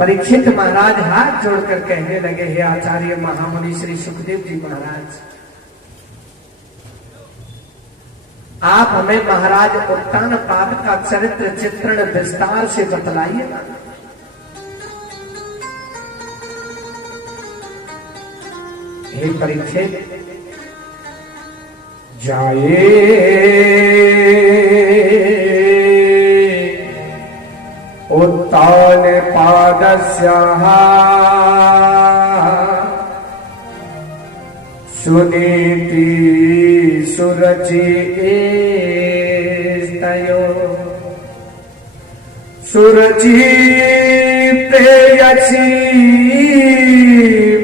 परीक्षित महाराज हाथ जोड़कर कहने लगे, हे आचार्य महामुनि श्री सुखदेव जी महाराज, आप हमें महाराज उत्तानपाद का चरित्र चित्रण विस्तार से बतलाइए ना। हे परीक्षित, जाए उत्तानपादस्याः सुनीति सुरचितयो सुरचि प्रेयसी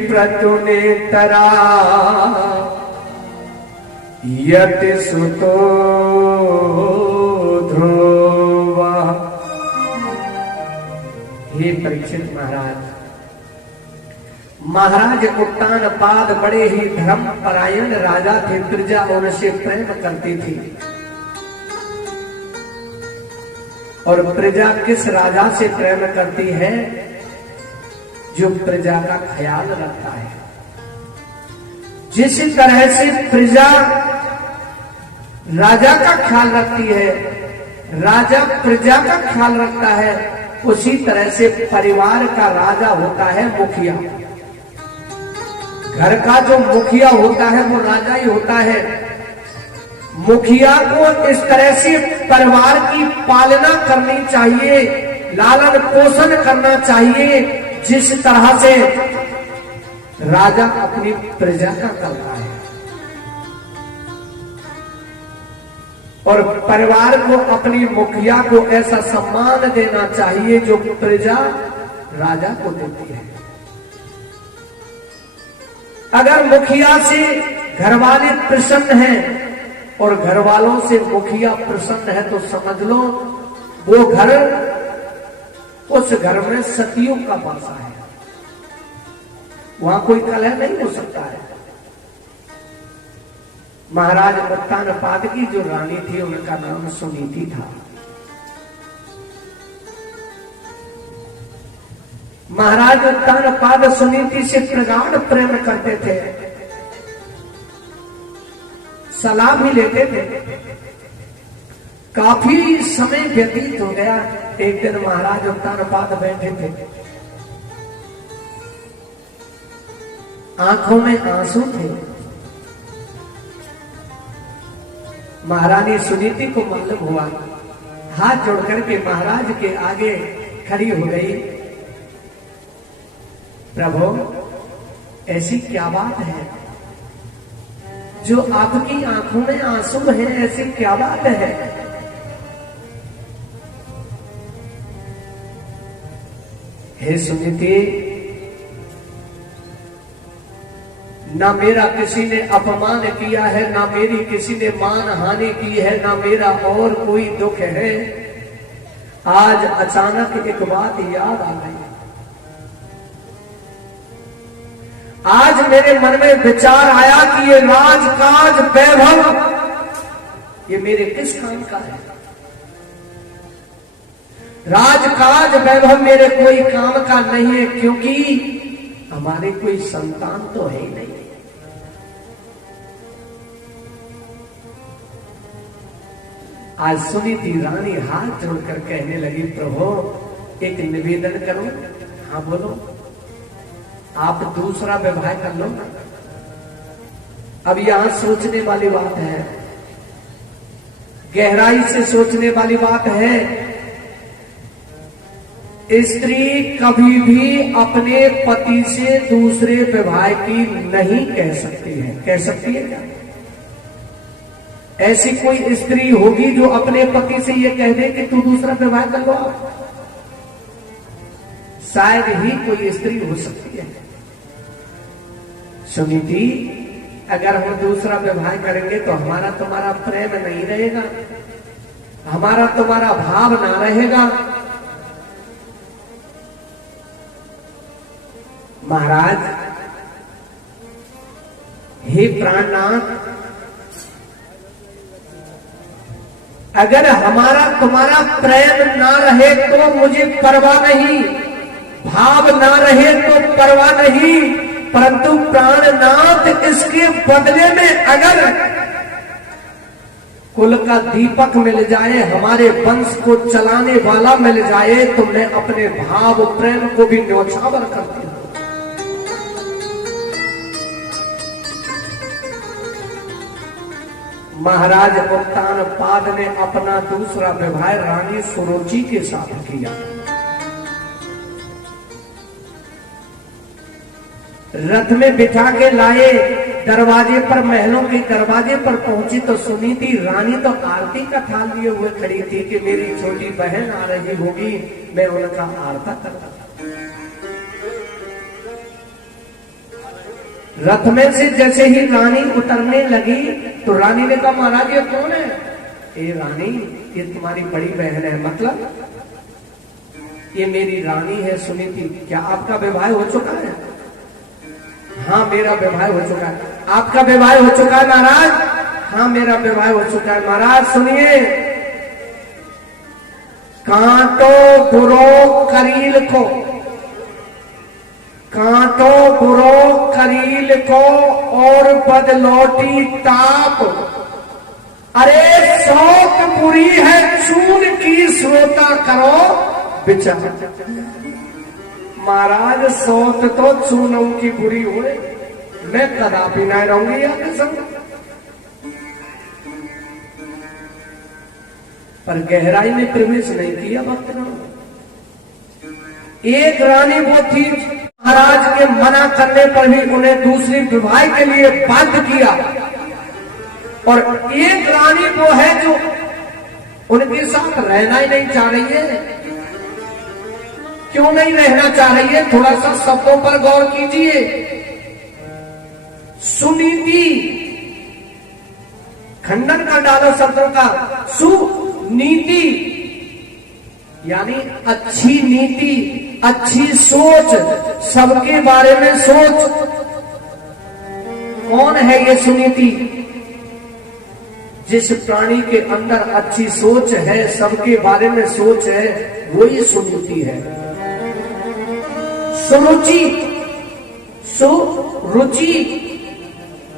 प्रतुनेतरा यति सुतो ध्रुवा। हे परीक्षित महाराज, महाराज उत्तानपाद बड़े ही धर्म परायण राजा थे। प्रजा उनसे प्रेम करती थी और प्रजा किस राजा से प्रेम करती है? जो प्रजा का ख्याल रखता है। जिस तरह से प्रजा राजा का ख्याल रखती है, राजा प्रजा का ख्याल रखता है, उसी तरह से परिवार का राजा होता है मुखिया। घर का जो मुखिया होता है वो राजा ही होता है। मुखिया को इस तरह से परिवार की पालना करनी चाहिए, लालन पोषण करना चाहिए, जिस तरह से राजा अपनी प्रजा का करता है। और परिवार को, अपनी मुखिया को ऐसा सम्मान देना चाहिए जो प्रजा राजा को देती है। अगर मुखिया से घरवाले प्रसन्न हैं और घर वालों से मुखिया प्रसन्न है तो समझ लो वो घर, उस घर में सतयुग का पासा है, वहां कोई कलह नहीं हो सकता है। महाराज उत्तानपाद की जो रानी थी उनका नाम सुनीति था। महाराज उत्तानपाद सुनीति से प्रगाढ़ प्रेम करते थे, सलाह भी लेते थे। काफी समय व्यतीत हो गया। एक दिन महाराज उत्तानपाद बैठे थे, आंखों में आंसू थे। महारानी सुनीति को मालूम हुआ, हाथ जोड़कर के महाराज के आगे खड़ी हो गई। प्रभु, ऐसी क्या बात है जो आपकी आंखों में आंसू हैं? ऐसी क्या बात है? हे सुनीति, ना मेरा किसी ने अपमान किया है, ना मेरी किसी ने मान हानि की है, ना मेरा और कोई दुख है। आज अचानक एक बात याद आ गई। आज मेरे मन में विचार आया कि ये राजकाज वैभव ये मेरे किस काम का है? राजकाज वैभव मेरे कोई काम का नहीं है, क्योंकि हमारे कोई संतान तो है ही नहीं। आज सुनीति रानी हाथ जोड़कर कहने लगी, प्रभु एक निवेदन करूं? हाँ बोलो। आप दूसरा विवाह कर लो ना। अब यहां सोचने वाली बात है, गहराई से सोचने वाली बात है। स्त्री कभी भी अपने पति से दूसरे विवाह की नहीं कह सकती है। कह सकती है क्या? ऐसी कोई स्त्री होगी जो अपने पति से ये कह दे कि तू दूसरा विवाह कर लो? शायद ही कोई स्त्री हो सकती है। सुनीति, अगर हम दूसरा विवाह करेंगे तो हमारा तुम्हारा प्रेम नहीं रहेगा, हमारा तुम्हारा भाव ना रहेगा। महाराज, हे प्राणनाथ, अगर हमारा तुम्हारा प्रेम ना रहे तो मुझे परवाह नहीं, भाव ना रहे तो परवाह नहीं, परंतु प्राणनाथ इसके बदले में अगर कुल का दीपक मिल जाए, हमारे वंश को चलाने वाला मिल जाए, तो मैं अपने भाव प्रेम को भी न्योछावर करती हूं। महाराज उत्तानपाद ने अपना दूसरा विवाह रानी सुरुचि के साथ किया। रथ में बिठा के लाए, दरवाजे पर, महलों के दरवाजे पर पहुंची तो सुनीति रानी तो आरती का थाल लिए हुए खड़ी थी कि मेरी छोटी बहन आ रही होगी, मैं उनका आरता करता था। रथ में से जैसे ही रानी उतरने लगी तो रानी ने कहा, महाराज ये कौन है? ये रानी, ये तुम्हारी बड़ी बहन है। मतलब ये मेरी रानी है सुनीति। क्या आपका विवाह हो चुका है? हाँ मेरा विवाह हो चुका है। आपका विवाह हो चुका है महाराज? हाँ मेरा विवाह हो चुका है। महाराज सुनिए, कांटो बुरो करील को, कांटो बुरो करील को और बदलौटी ताप। अरे शौक बुरी है चून की, श्रोता करो विचार। महाराज सौत तो चूनों की बुरी हुए, मैं कदापि ना रहूंगी आपके संग। पर गहराई में प्रवेश नहीं किया भक्त ने। एक रानी वो थी महाराज के मना करने पर भी उन्हें दूसरी विवाह के लिए बाध्य किया, और एक रानी वो है जो उनके साथ रहना ही नहीं चाह रही है। क्यों नहीं रहना चाह रही है? थोड़ा सा शब्दों पर गौर कीजिए। सुनीति, खंडन कर डालो शब्दों का। सुनीति यानी अच्छी नीति, अच्छी सोच, सबके बारे में सोच। कौन है ये सुनीति? जिस प्राणी के अंदर अच्छी सोच है, सबके बारे में सोच है, वही सुनीति है। सुरुचि, सुरुचि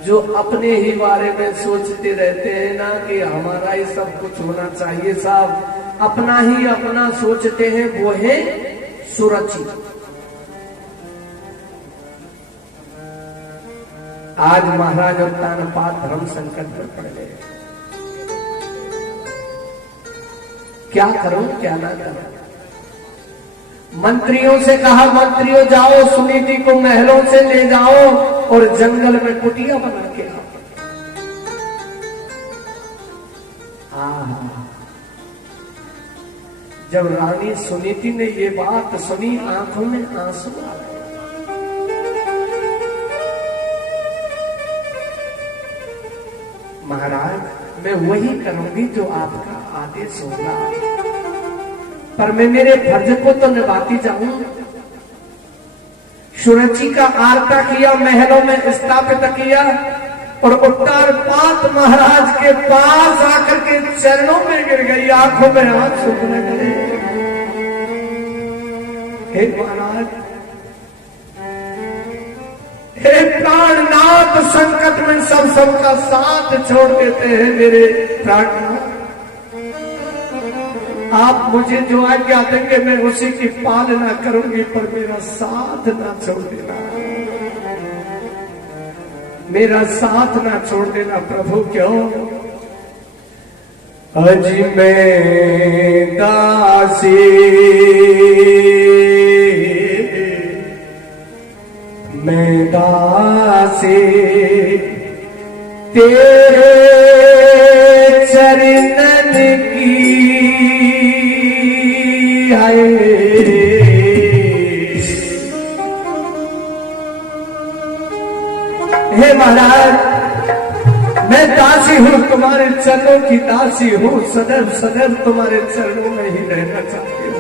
जो अपने ही बारे में सोचते रहते हैं ना कि हमारा ही सब कुछ होना चाहिए, साहब अपना ही अपना सोचते हैं, वो है सुरुचि। आज महाराज उत्तानपाद धर्म संकट पर पड़ गए। क्या करूं क्या ना करूं? मंत्रियों से कहा, मंत्रियों जाओ सुनीति को महलों से ले जाओ और जंगल में कुटिया बना के आओ। जब रानी सुनीति ने ये बात सुनी, आंखों में आंसू आ गए। महाराज मैं वही करूंगी जो आपका आदेश होगा, पर मैं मेरे फर्ज को तो निभाती जाऊं। सुरुचि का आरता किया, महलों में स्थापित किया, और उत्तानपाद महाराज के पास आकर के चरणों में गिर गई, आंखों में आंसू लगे। हे महाराज, हे प्राणनाथ, संकट में सब सबका साथ छोड़ देते हैं मेरे प्राणनाथ। आप मुझे जो आज्ञा देंगे मैं उसी की पालना करूंगी, पर मेरा साथ ना छोड़ देना, मेरा साथ ना छोड़ देना प्रभु। क्यों? अजी मैं दासी, मैं दासी तेरे चरणन की है। हे महाराज, मैं दासी हूं, तुम्हारे चरणों की दासी हूं, सदैव सदैव तुम्हारे चरणों में ही रहना चाहती हूं।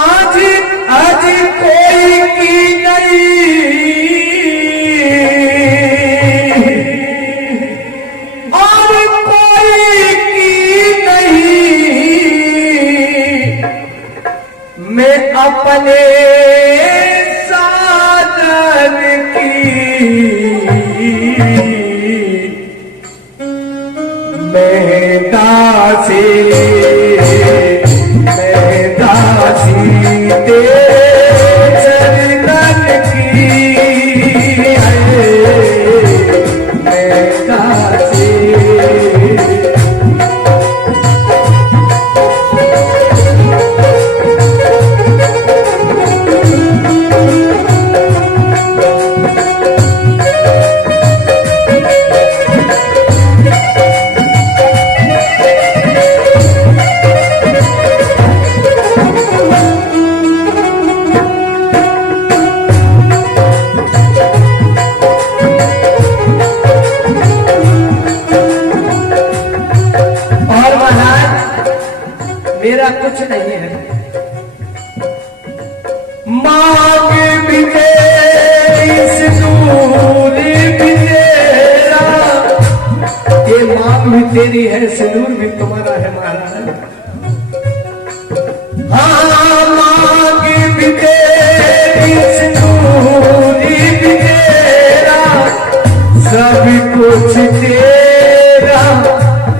आज आज कोई की नहीं और कोई की नहीं, अपने साजन की मैं दासी तेरे चरणन की मैं दासी। मेरा कुछ नहीं है, मांग भी तेरी सिंदूर भी तेरा, ये मांग भी तेरी है सिंदूर भी तुम्हारा है महाराज। हाँ मांग भी तेरी सिंदूर भी तेरा, सब कुछ तेरा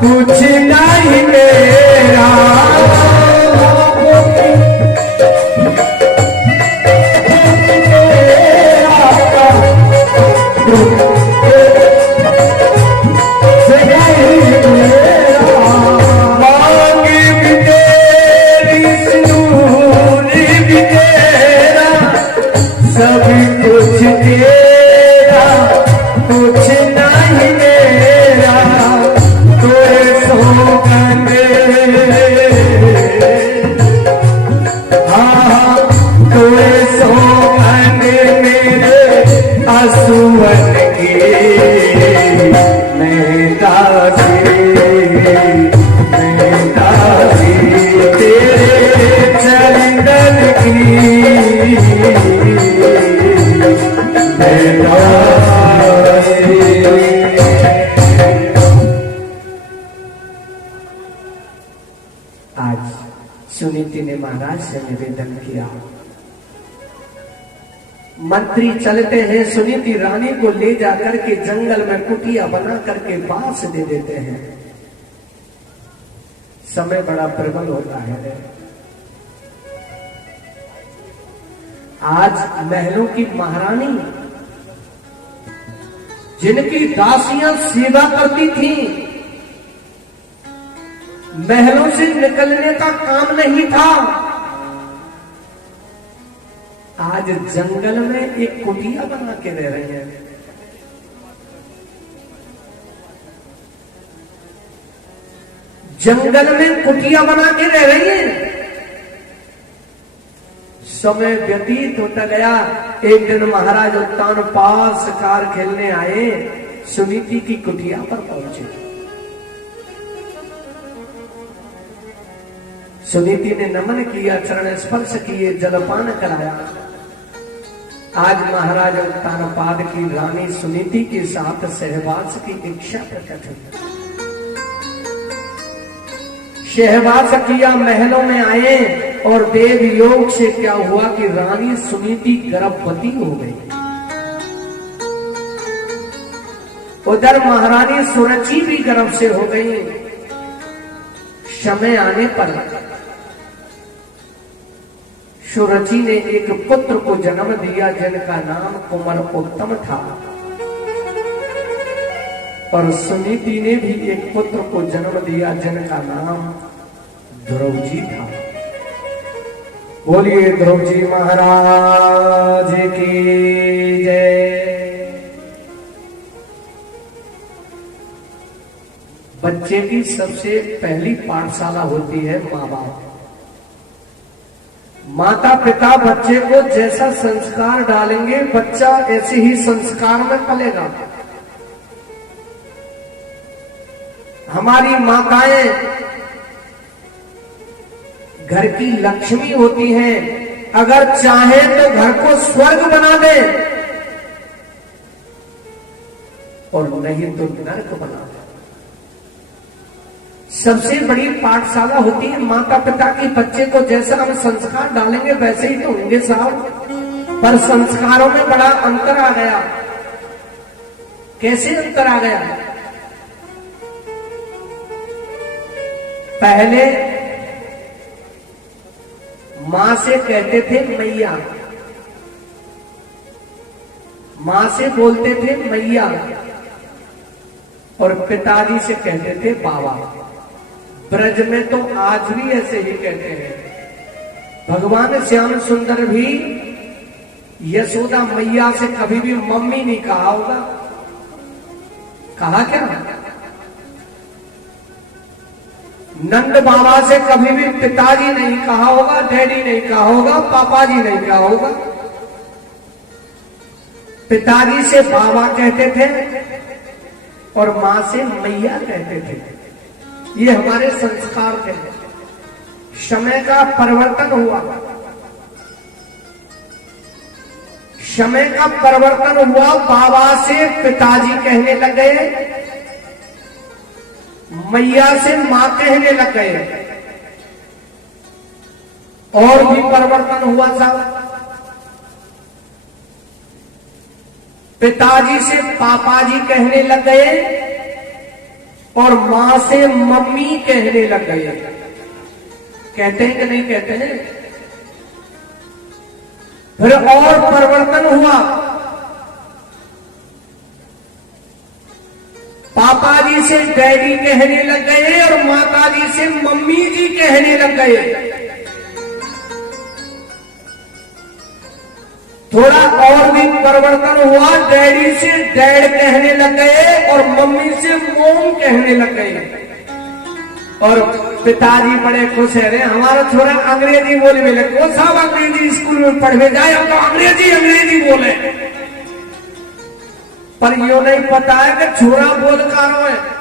कुछ नहीं मेरा। सब कुछ तेरा कुछ नहीं मेरा, तोरे सौगंध हाँ तोरे सौगंध मेरे आंसुअन की मैं दासी तेरे चरणन की आज सुनीति ने महाराज से निवेदन किया, मंत्री चलते हैं, सुनीति रानी को ले जाकर के जंगल में कुटिया बना करके बांस दे देते हैं। समय बड़ा प्रबल होता है। आज महलों की महारानी जिनकी दासियां सेवा करती थी, महलों से निकलने का काम नहीं था, आज जंगल में एक कुटिया बना के रह रहे हैं। जंगल में कुटिया बना के रह रही हैं। समय व्यतीत होता गया। एक दिन महाराज उत्तानपाद शिकार खेलने आए, सुनीति की कुटिया पर पहुंचे। सुनीति ने नमन किया, चरण स्पर्श किए, जलपान कराया। आज महाराज उत्तानपाद की रानी सुनीति के साथ सहवास की इच्छा प्रकट हुई। सहवास किया, महलों में आए और देव योग से क्या हुआ कि रानी सुनीति गर्भवती हो गई। उधर महारानी सुरचि भी गर्भ से हो गई। समय आने पर सुरचि ने एक पुत्र को जन्म दिया जिनका नाम कुमार उत्तम था, और सुनीति ने भी एक पुत्र को जन्म दिया जिनका नाम ध्रुव जी था। बोलिए ध्रुव जी महाराज की जय। बच्चे की सबसे पहली पाठशाला होती है माँ बाप। माता पिता बच्चे को जैसा संस्कार डालेंगे, बच्चा ऐसे ही संस्कार में पलेगा। हमारी माताएं घर की लक्ष्मी होती हैं, अगर चाहे तो घर को स्वर्ग बना दे और नहीं तो नरक बना दे। सबसे बड़ी पाठशाला होती है माता पिता की। बच्चे को जैसा हम संस्कार डालेंगे वैसे ही तो होंगे साहब। पर संस्कारों में बड़ा अंतर आ गया। कैसे अंतर आ गया? पहले मां से कहते थे मैया, मां से बोलते थे मैया, और पिताजी से कहते थे बाबा। ब्रज में तो आज भी ऐसे ही कहते हैं। भगवान श्याम सुंदर भी यशोदा मैया से कभी भी मम्मी नहीं कहा होगा। कहा क्या? नंद बाबा से कभी भी पिताजी नहीं कहा होगा, डैडी नहीं कहा होगा, पापा जी नहीं कहा होगा। पिताजी से बाबा कहते थे और मां से मैया कहते थे। ये हमारे संस्कार थे। समय का परिवर्तन हुआ, समय का परिवर्तन हुआ। बाबा से पिताजी कहने लग गए, मैया से मां कहने लग गए। और भी परिवर्तन हुआ साहब। पिताजी से पापा जी कहने लग गए और मां से मम्मी कहने लग गए। कहते हैं कि नहीं कहते हैं? फिर और परिवर्तन हुआ। पापा जी से डैडी कहने लग गए और माता जी से मम्मी जी कहने लग गए। थोड़ा और भी परिवर्तन हुआ। डैडी से डैड कहने लग गए और मम्मी से मोम कहने लग गए। और पिताजी बड़े खुश है रे, हमारा छोरा अंग्रेजी बोले मिले। वो साहब अंग्रेजी स्कूल में पढ़ने जाए, अब तो अंग्रेजी बोले। पर यो नहीं पता है कि छोरा बोलकारो है।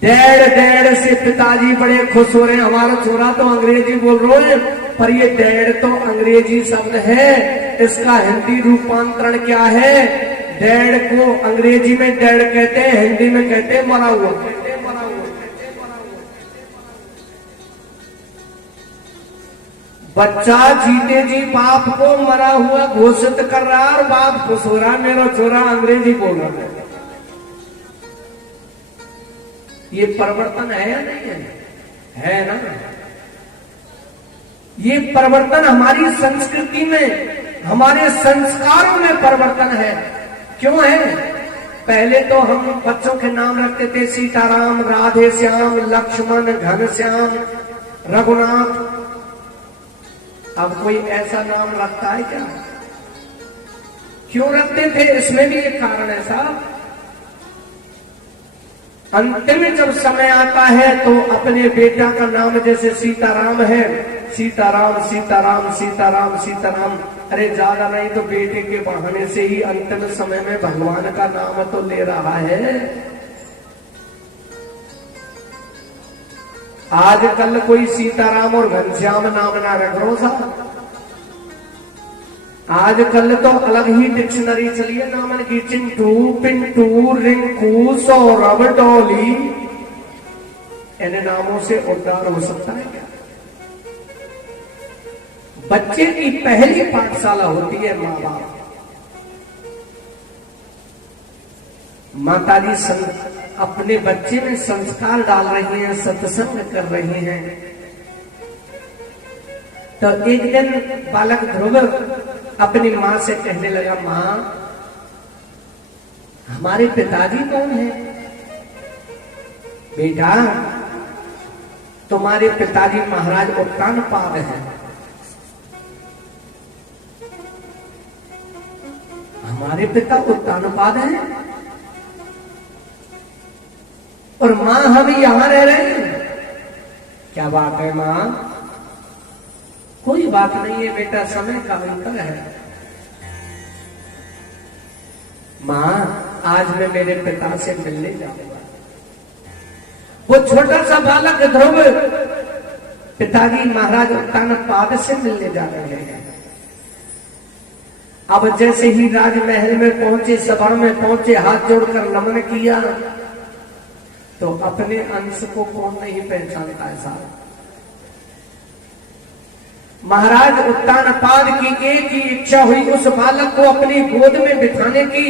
डैड से पिताजी बड़े खुश हो रहे हैं, हमारा छोरा तो अंग्रेजी बोल रहे हैं। पर ये डैड तो अंग्रेजी शब्द है, इसका हिंदी रूपांतरण क्या है? डैड को अंग्रेजी में डैड कहते हैं, हिंदी में कहते हैं मरा हुआ। बच्चा जीते जी बाप को मरा हुआ घोषित कर रहा है और बाप खुश हो रहा है, मेरा छोरा अंग्रेजी बोल रहा है। ये परिवर्तन है या नहीं है? है ना? ये परिवर्तन हमारी संस्कृति में, हमारे संस्कारों में परिवर्तन है। क्यों है? पहले तो हम बच्चों के नाम रखते थे सीताराम, राधे श्याम, लक्ष्मण, घनश्याम, रघुनाथ। अब कोई ऐसा नाम रखता है क्या? क्यों रखते थे? इसमें भी एक कारण है साहब। अंतिम जब समय आता है तो अपने बेटा का नाम, जैसे सीताराम है, सीताराम सीताराम सीताराम सीताराम। अरे ज्यादा नहीं तो बेटे के बहाने से ही अंतिम समय में भगवान का नाम तो ले रहा है। आजकल कोई सीताराम और घनश्याम नाम ना रख रो साहब। आजकल तो अलग ही डिक्शनरी चली है नामन की। चिंटू, पिंटू, रिंकू, सौरभ, डॉली, इन नामों से उद्धार हो सकता है क्या? बच्चे की पहली पाठशाला होती है माँ बाप। माताजी अपने बच्चे में संस्कार डाल रही हैं, सत्संग कर रही हैं। तो एक दिन बालक ध्रुव अपनी मां से कहने लगा, मां हमारे पिताजी कौन है? बेटा तुम्हारे पिताजी महाराज उत्तानपाद हैं। हमारे पिता उत्तानपाद हैं और मां हम यहां रह रहे हैं। क्या बात है मां? कोई बात नहीं है बेटा, समय का अंतर है। मां आज मैं मेरे पिता से मिलने जाऊंगा। वो छोटा सा बालक ध्रुव पिताजी महाराज उत्तानपाद से मिलने जा रहे हैं। अब जैसे ही राजमहल में पहुंचे, सभा में पहुंचे, हाथ जोड़कर नमन किया, तो अपने अंश को कौन नहीं पहचानता है साहब। महाराज उत्तानपाद की एक ही इच्छा हुई, उस बालक को अपनी गोद में बिठाने की,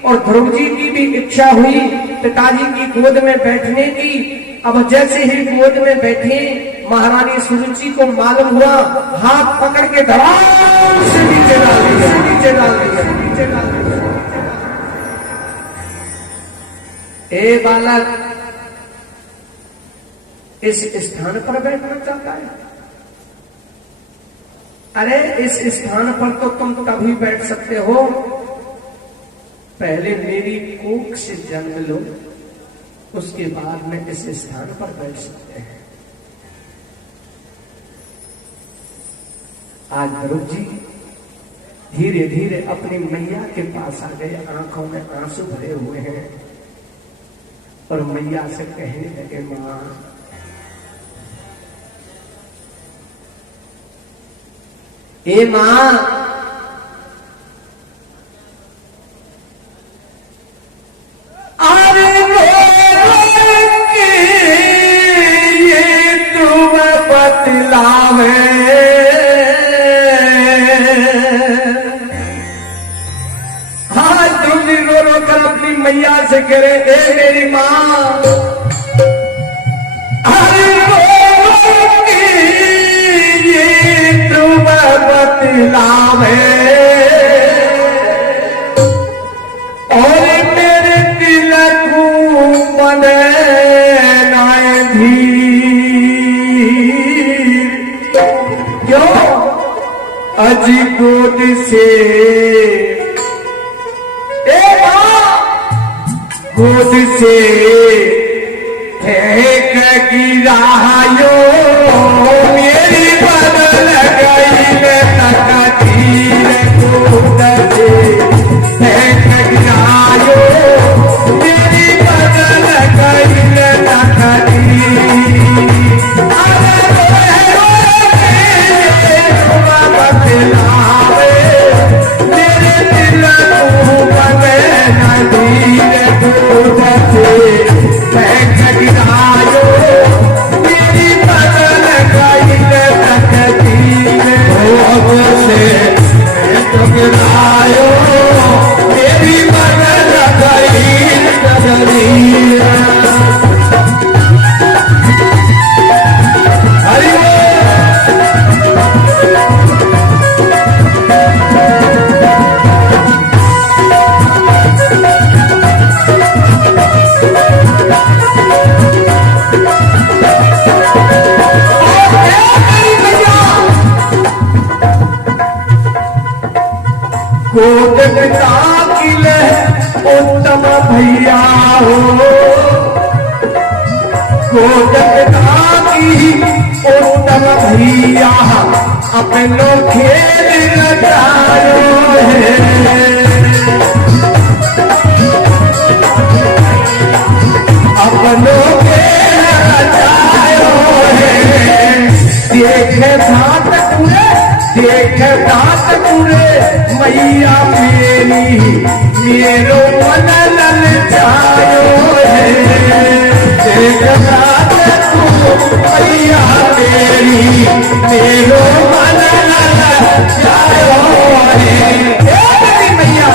और ध्रुव जी की भी इच्छा हुई पिताजी की गोद में बैठने की। अब जैसे ही गोद में बैठे, महारानी सुरुचि को मालूम हुआ, हाथ पकड़ के धड़ाम से नीचे डाल दिया, नीचे डाल दिया, नीचे डाल दिया। ए बालक, इस स्थान पर बैठना चाहता है? अरे इस स्थान पर तो तुम तभी बैठ सकते हो, पहले मेरी कोख से जन्म लो, उसके बाद में इस स्थान पर बैठ सकते हैं। आज ध्रुव जी धीरे धीरे अपनी मैया के पास आ गए, आंखों में आंसू भरे हुए हैं, और मैया से कहने लगे, मां ए मां, अरे ये तुम बतलावे, हाँ तुम भी रो रो कर अपनी मैया से कह रहे, ए मेरी मां, बतलावे, और मेरे दिल को बने नाए धीर, क्यों अजी गोद से गोद से फेंक गिरायो, मेरी बदल गई मैं तकदीर गोद से फेंक गिरायो, मेरी बदल गई मैं तकदीर, बतलावे मेरे दिल को बने नदीर गोद से फेंक गिरायो, मेरी बदल गई तकदीर से फेंक गिरायो, मेरी बदल गई तकदीर। गोद पिता किले उत्तम भैया हो, गोद पिता की उत्तम भैया, अपनों खेल रचायो है, अपनों खेल रचायो है, देखे भात पूरे, देखे भात पूरे, मैया मेरी मेरो मन ललचायो है, देख भात तू मैया मेरी मेरो मन ललचायो है। मैया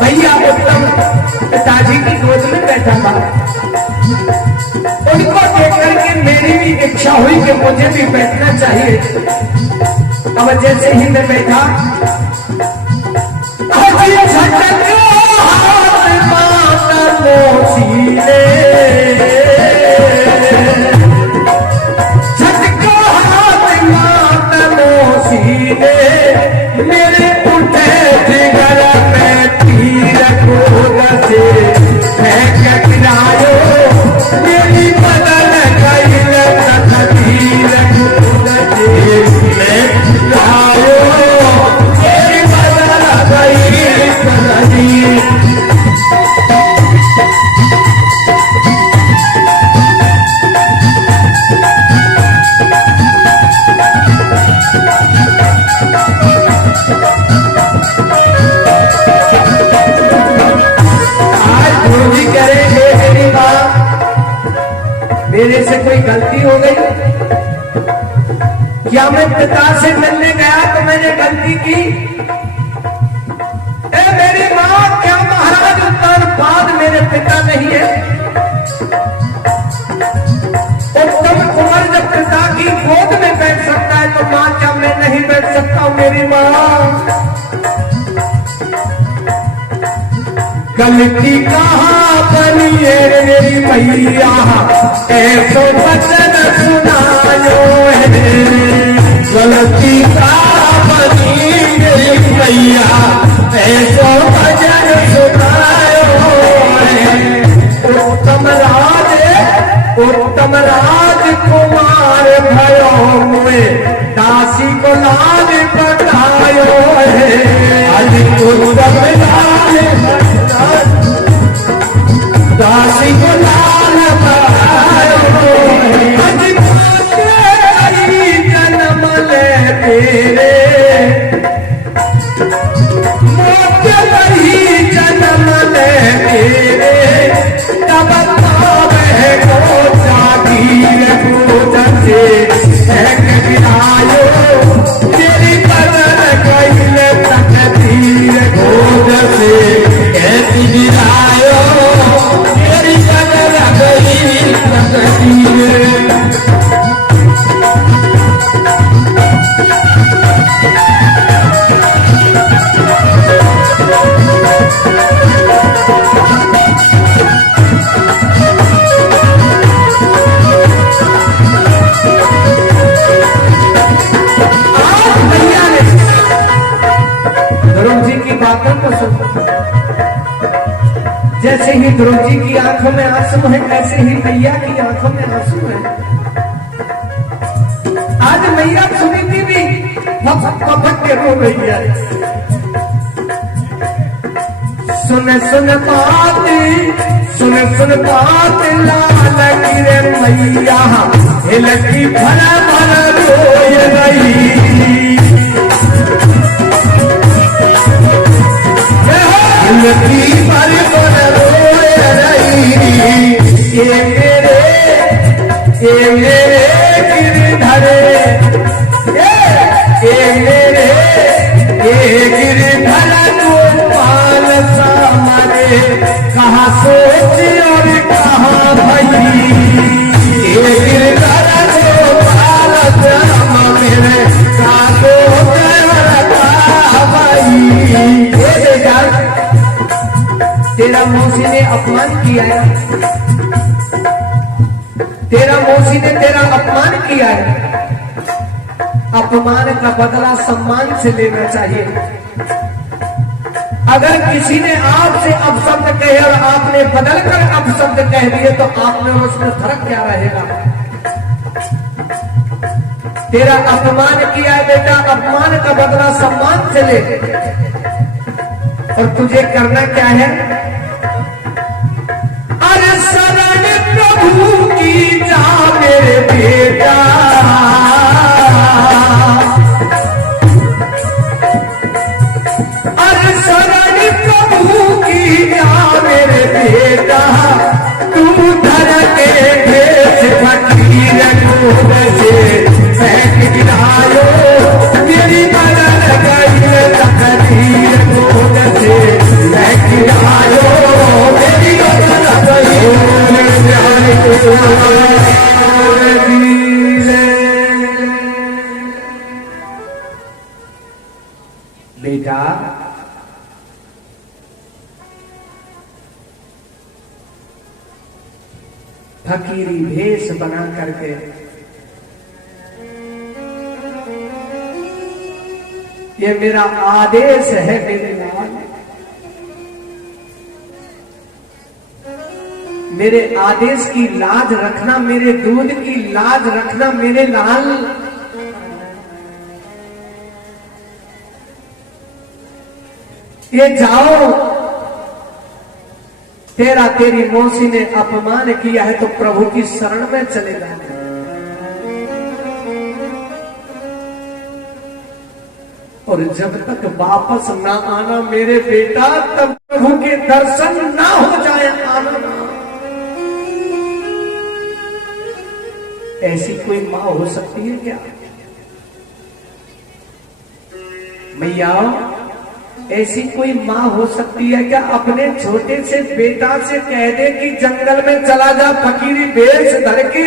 भैया उत्तम पिताजी की गोद में बैठा था, उनको देख करके मेरी भी इच्छा हुई कि मुझे भी बैठना चाहिए। अब जैसे ही मैं बैठा, झटको हाथ मातलो सीने, मेरे उठे जिगर में तीर गोद से फेंक गिरायो, मेरी बदल गई तकदीर गोद से फेंक गिरायो, मेरी हे मेरी माँ, मेरे से कोई गलती हो गई? क्या मैं पिता से मिलने गया तो मैंने गलती की? ए मेरी माँ, क्या महाराज उत्तानपाद मेरे पिता नहीं है? उत्तम कुंवर जब पिता की गोद में बैठ सकता है तो माँ क्या मैं नहीं बैठ सकता हूँ? मेरी माँ, गलती कहाँ बनी है मेरी मैया, ऐसो वचन सुनायो है। गलती कहाँ बनी मेरी मैया, ऐसो वचन सुनायो है। उत्तम राजकुमार भयो मुए, दासी को लाल पटायो है। अरे उत्तम दासी को लाल पटायो है। अज तेरी जन्म ले तेरे, मोटे नहीं जन्म ले तेरे, तब को जागीर पूजन से फेंक गिरायो, तेरी बदन कैल तकदीर भोज से कैसी गिरायो, तेरी बदन कैल तकदीर। जैसे ही ध्रुव जी की आंखों में आंसू है, ऐसे ही मैया की आंखों में आंसू है। आज मैया सुनीति भी पपट के रो रही है। सुन सुन बात लाल गिरे मैया, हिलकी भर भर रोय रही। हिलकी भर भर रोय रही। ये मेरे गिरधरे, ये मेरे गिरधर गोपाल सामने, कहाँ सोच और कहाँ भई। ये गिरधर गोपाल सामने, कहाँ सोच और कहाँ भई। तेरा मौसी ने अपमान किया है, तेरा मौसी ने तेरा अपमान किया है। अपमान का बदला सम्मान से लेना चाहिए। अगर किसी ने आपसे अपशब्द कहे और आपने बदल कर अपशब्द कह दिए तो आप में उसमें फर्क क्या रहेगा? तेरा अपमान किया है बेटा, अपमान का बदला सम्मान से ले। और तुझे करना क्या है? अरे शरण प्रभु की जा मेरे बेटा, अरे शरण प्रभु की जा मेरे बेटा, तू धर के भेष फकीर गोद से फेंक गिरायो, मेरी बदन गई तकदीर गोद से फेंक गिरायो, मेरी बदन गई। बेटा, फकीरी भेष बना करके ये मेरा आदेश है मेरे लाल, मेरे आदेश की लाज रखना, मेरे दूध की लाज रखना मेरे लाल। ये जाओ, तेरी मौसी ने अपमान किया है तो प्रभु की शरण में चले जाना। और जब तक वापस ना आना मेरे बेटा, तब प्रभु के दर्शन ना हो जाए आना। ऐसी कोई माँ हो सकती है क्या? मैया, ऐसी कोई माँ हो सकती है क्या अपने छोटे से बेटा से कह दे कि जंगल में चला जा फकीरी भेष धर के,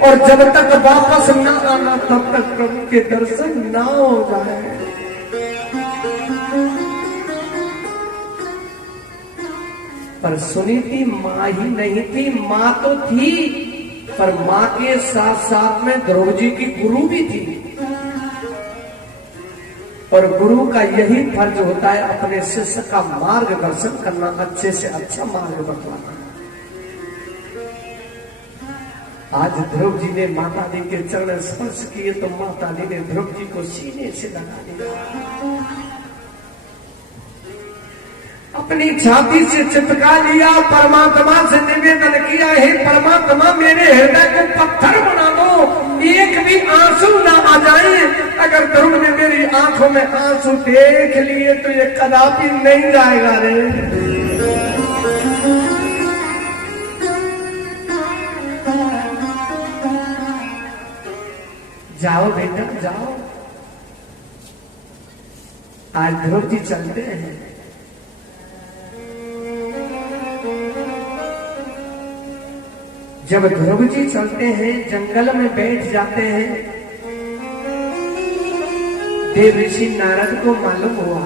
और जब तक वापस न आना तब तक प्रभु के दर्शन ना हो जाए। पर सुनीति माँ ही नहीं थी, माँ तो थी, पर माँ के साथ साथ में ध्रुव जी की गुरु भी थी। और गुरु का यही फर्ज होता है अपने शिष्य का मार्गदर्शन करना, अच्छे से अच्छा मार्ग बतलाना। आज ध्रुव जी ने माता जी के चरण स्पर्श किए तो माता जी ने ध्रुव जी को सीने से लगा दिया, अपनी छाती से चिपका लिया, परमात्मा से निवेदन किया, हे परमात्मा मेरे हृदय को पत्थर बना दो, एक भी आंसू ना आ जाए। अगर ध्रुव ने मेरी आंखों में आंसू देख लिए तो ये कदापि नहीं जाएगा रे। जाओ बेटा जाओ, आज ध्रुव जी चलते हैं। जब ध्रुव जी चलते हैं, जंगल में बैठ जाते हैं, देव ऋषि नारद को मालूम हुआ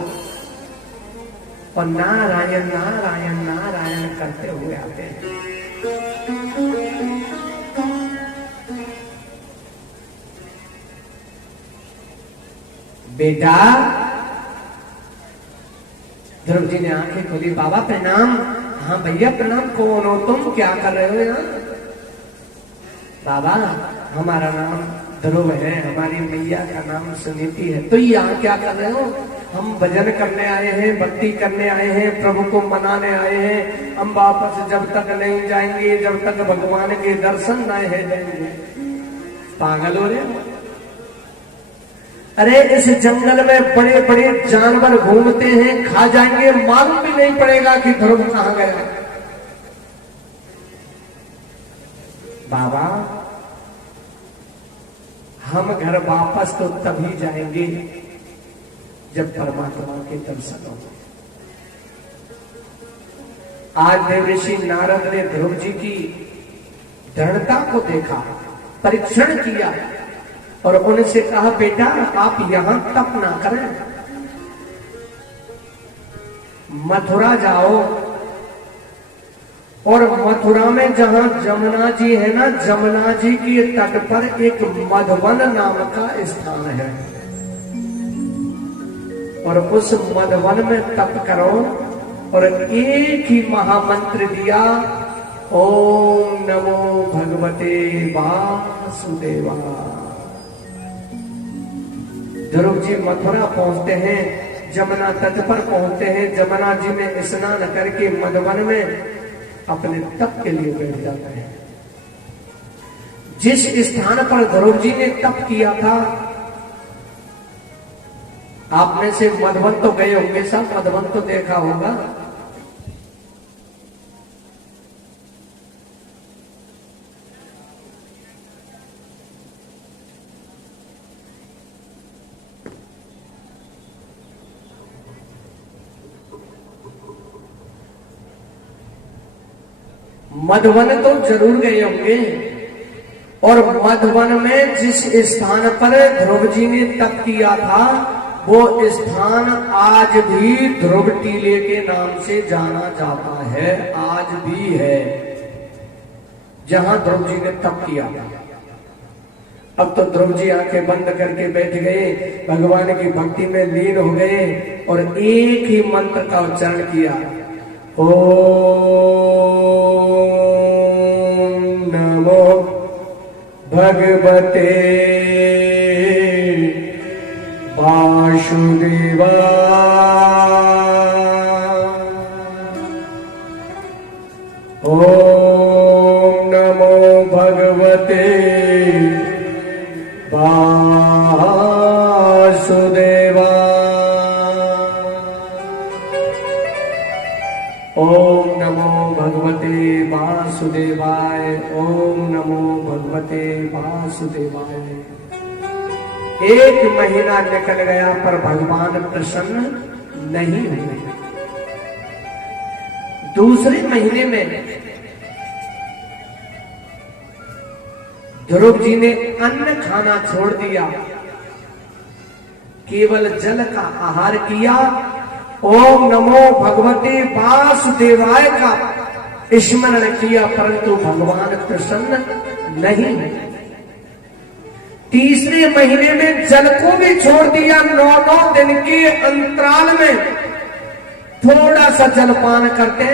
और नारायण नारायण नारायण करते हुए आते हैं। बेटा, ध्रुव जी ने आंखें खोली, बाबा प्रणाम। हाँ भैया प्रणाम, कौन हो तुम, क्या कर रहे हो यहाँ? बाबा हमारा नाम ध्रुव है, हमारी मैया का नाम सुनीति है। तो यहाँ क्या कर रहे हो? हम भजन करने आए हैं, भक्ति करने आए हैं, प्रभु को मनाने आए हैं। हम वापस जब तक नहीं जाएंगे जब तक भगवान के दर्शन न है जाएंगे। पागल हो रहे? अरे इस जंगल में बड़े बड़े जानवर घूमते हैं, खा जाएंगे, मालूम भी नहीं पड़ेगा कि ध्रुव कहां गया। बाबा हम घर वापस तो तभी जाएंगे जब परमात्मा के दर्शन हो। आज देव ऋषि नारद ने ध्रुव जी की दृढ़ता को देखा, परीक्षण किया और उनसे कहा, बेटा आप यहां तप ना करें, मथुरा जाओ। और मथुरा में जहां जमुना जी है ना, जमुना जी के तट पर एक मधवन नाम का स्थान है, और उस मधवन में तप करो। और एक ही महामंत्र दिया, ओम नमो भगवते वासुदेवा। ध्रुव जी मथुरा पहुंचते हैं, जमुना तट पर पहुंचते हैं, जमुना जी में स्नान करके मधवन में अपने तप के लिए बैठ जाते हैं। जिस स्थान पर ध्रुव जी ने तप किया था, आप में से मधवन तो गए होंगे, सब मधवन तो देखा होगा। मधवन तो जरूर गए होंगे। और मधवन में जिस स्थान पर ध्रुव जी ने तप किया था, वो स्थान आज भी ध्रुव टीले के नाम से जाना जाता है, आज भी है, जहां ध्रुव जी ने तप किया था। अब तो ध्रुव जी आंखें बंद करके बैठ गए, भगवान की भक्ति में लीन हो गए और एक ही मंत्र का उच्चारण किया, ओम नमो भगवते वासुदेवा। ओम नमो भगवते वासुदेवा। ओम नमो भगवते वासुदेवा। वासुदेवाय, ओम नमो भगवते वासुदेवाय। एक महीना निकल गया पर भगवान प्रसन्न नहीं हुए। दूसरे महीने में ध्रुव जी ने अन्न खाना छोड़ दिया, केवल जल का आहार किया, ओम नमो भगवते वासुदेवाय का स्मरण किया, परंतु भगवान प्रसन्न नहीं। तीसरे महीने में जल को भी छोड़ दिया, 9 दिन के अंतराल में थोड़ा सा जलपान करते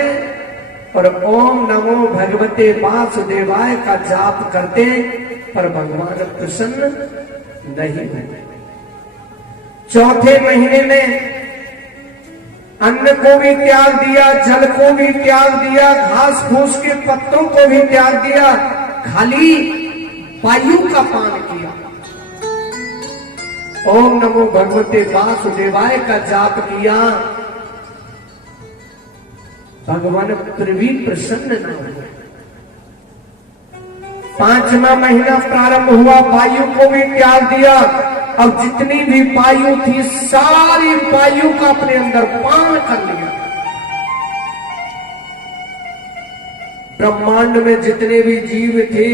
और ओम नमो भगवते वासुदेवाय का जाप करते, पर भगवान प्रसन्न नहीं हुए। चौथे महीने में अन्न को भी त्याग दिया, जल को भी त्याग दिया, घास फूस के पत्तों को भी त्याग दिया, खाली वायु का पान किया, ओम नमो भगवते वासुदेवाय का जाप किया, भगवान फिर भी प्रसन्न न हुए। 5वां महीना प्रारंभ हुआ, वायु को भी त्याग दिया, अब जितनी भी वायु थी सारी वायु का अपने अंदर पान कर लिया। ब्रह्मांड में जितने भी जीव थे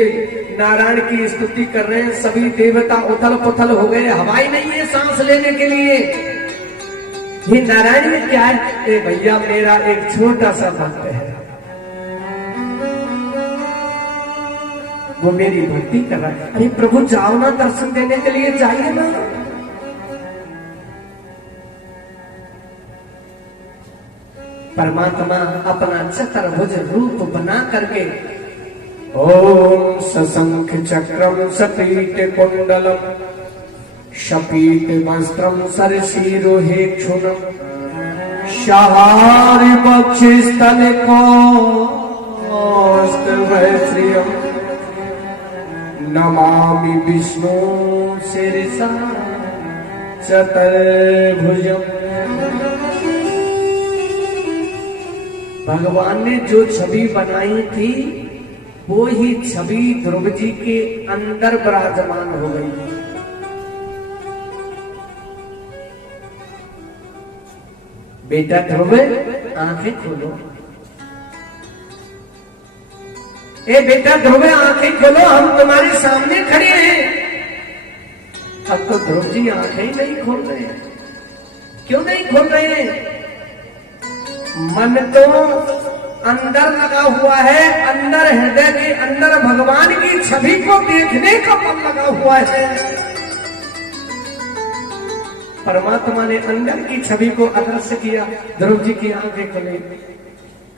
नारायण की स्तुति कर रहे हैं, सभी देवता उथल पुथल हो गए, हवाई नहीं है सांस लेने के लिए। ये नारायण में क्या है? ए भैया मेरा एक छोटा सा भक्त है, वो मेरी भक्ति कर रहा है। अरे प्रभु जाओ ना, दर्शन देने के लिए जाइए ना। परमात्मा अपना चतुर्भुज रूप बना करके ओम सशंख चक्रम सपीत कुंडलम शपीत वस्त्रम सरशीरोहे क्षुणम शहारि बक्षस्थल कौस्तुभश्रियम् नमामि विष्णु शिरसा चतुर्भुजम्। भगवान ने जो छवि बनाई थी वो ही छवि ध्रुव जी के अंदर विराजमान हो गई। बेटा ध्रुव आंखें खोलो, ए बेटा ध्रुव आंखें खोलो, हम तुम्हारे सामने खड़े हैं। अब तो ध्रुव जी आंखें ही नहीं खोल रहे हैं। क्यों नहीं खोल रहे हैं? मन तो अंदर लगा हुआ है, अंदर हृदय के अंदर भगवान की छवि को देखने का मन लगा हुआ है। परमात्मा ने अंदर की छवि को अदृश्य किया, ध्रुव जी की आंखें खुली,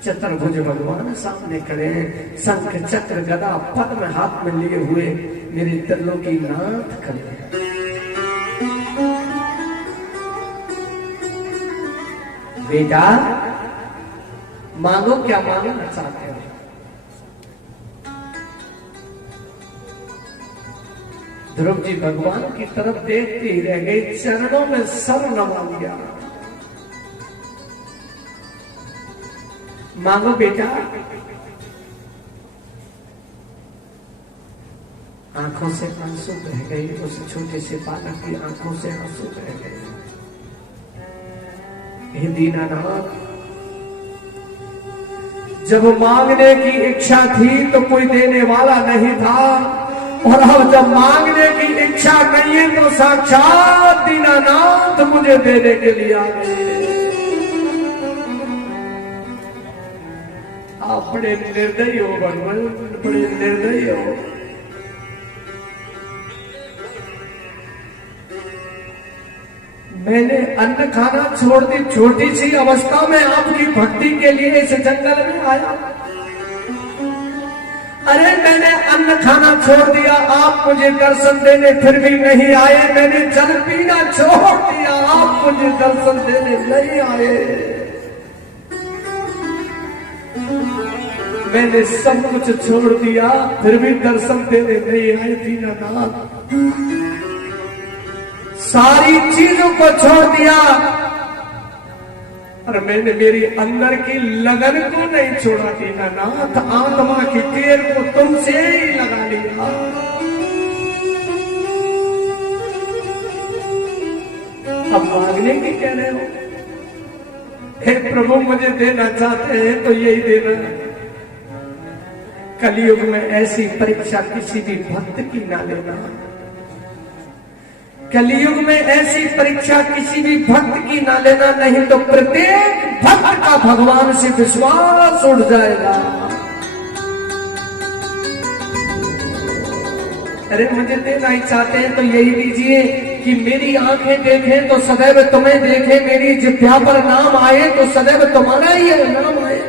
चतुर्भुज भगवान सामने खड़े हैं, शंख चक्र गदा पद्म हाथ में लिए हुए मेरे त्रिलोकी नाथ खड़े हैं। बेटा मांगो, क्या मांगना चाहते हो? ध्रुव जी भगवान की तरफ देखते ही रह गए, चरणों में सर नवा लिया। मांगो बेटा। आंखों से आंसू बह गए, उस छोटे से बालक की आंखों से आंसू बह गए। हे दीनानाथ, जब मांगने की इच्छा थी तो कोई देने वाला नहीं था, और अब जब मांगने की इच्छा नहीं है तो साक्षात दीनानाथ मुझे देने के लिए आ गए। आप बड़े निर्दयी हो भगवान, बड़े निर्दयी हो। मैंने अन्न खाना छोड़ दी, छोटी सी अवस्था में आपकी भक्ति के लिए इस जंगल में आया। अरे मैंने अन्न खाना छोड़ दिया, आप मुझे दर्शन देने फिर भी नहीं आए। मैंने जल पीना छोड़ दिया, आप मुझे दर्शन देने नहीं आए। मैंने सब कुछ छोड़ दिया, फिर भी दर्शन देने नहीं आए। दीनानाथ, सारी चीजों को छोड़ दिया, और मैंने मेरी अंदर की लगन को नहीं छोड़ा दीनानाथ, आत्मा की तेर को तुमसे ही लगा लिया। अब मांगने की कह रहे हो? हे प्रभु मुझे देना चाहते हैं तो यही देना। कलयुग में ऐसी परीक्षा किसी भी भक्त की ना लेना। कलयुग में ऐसी परीक्षा किसी भी भक्त की ना लेना, नहीं तो प्रत्येक भक्त का भगवान से विश्वास उड़ जाएगा। अरे मुझे देना ही चाहते हैं तो यही दीजिए कि मेरी आंखें देखें तो सदैव तुम्हें देखें, मेरी जिह्वा पर नाम आए तो सदैव तुम्हारा ही नाम आए।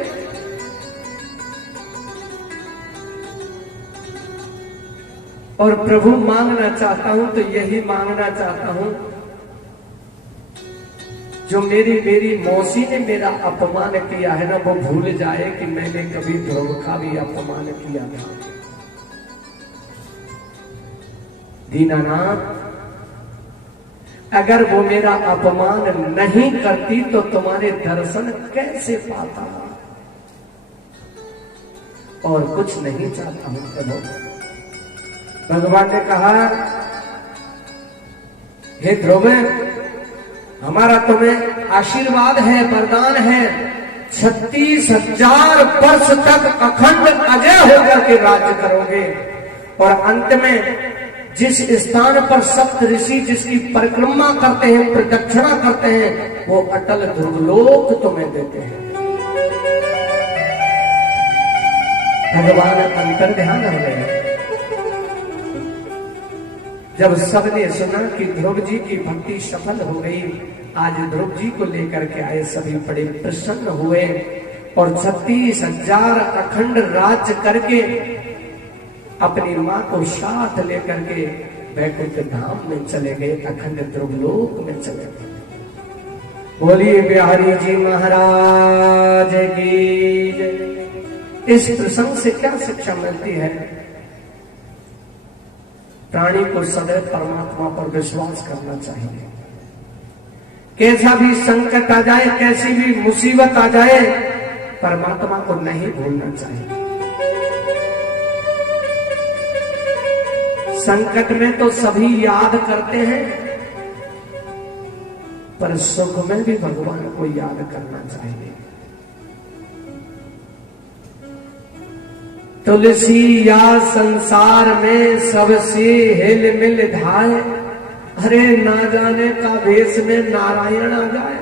और प्रभु मांगना चाहता हूं तो यही मांगना चाहता हूं, जो मेरी मौसी ने मेरा अपमान किया है ना, वो भूल जाए कि मैंने कभी ध्रुव का भी अपमान किया था। दीनानाथ, अगर वो मेरा अपमान नहीं करती तो तुम्हारे दर्शन कैसे पाता। और कुछ नहीं चाहता हूं प्रभु। भगवान ने कहा, हे ध्रुव, हमारा तुम्हें आशीर्वाद है, वरदान है, 36,000 वर्ष तक अखंड अजय होकर के राज्य करोगे। और अंत में जिस स्थान पर सप्त ऋषि जिसकी परिक्रमा करते हैं, प्रदक्षिणा करते हैं, वो अटल ध्रुवलोक तुम्हें देते हैं। भगवान अंतर ध्यान हो गए। जब सबने सुना कि ध्रुव जी की भक्ति सफल हो गई, आज ध्रुव जी को लेकर के आए, सभी बड़े प्रसन्न हुए और 36,000 अखंड राज्य करके अपनी मां को साथ लेकर के वैकुंठ धाम में चले गए, अखंड ध्रुवलोक में चले गए। बोलिए बिहारी जी महाराज की जय। इस प्रसंग से क्या शिक्षा मिलती है? प्राणी को सदैव परमात्मा पर विश्वास करना चाहिए। कैसा भी संकट आ जाए, कैसी भी मुसीबत आ जाए, परमात्मा को नहीं भूलना चाहिए। संकट में तो सभी याद करते हैं, पर सुख में भी भगवान को याद करना चाहिए। तुलसी या संसार में सबसे हिल मिल धाए, अरे ना जाने का भेष में नारायण आ जाए।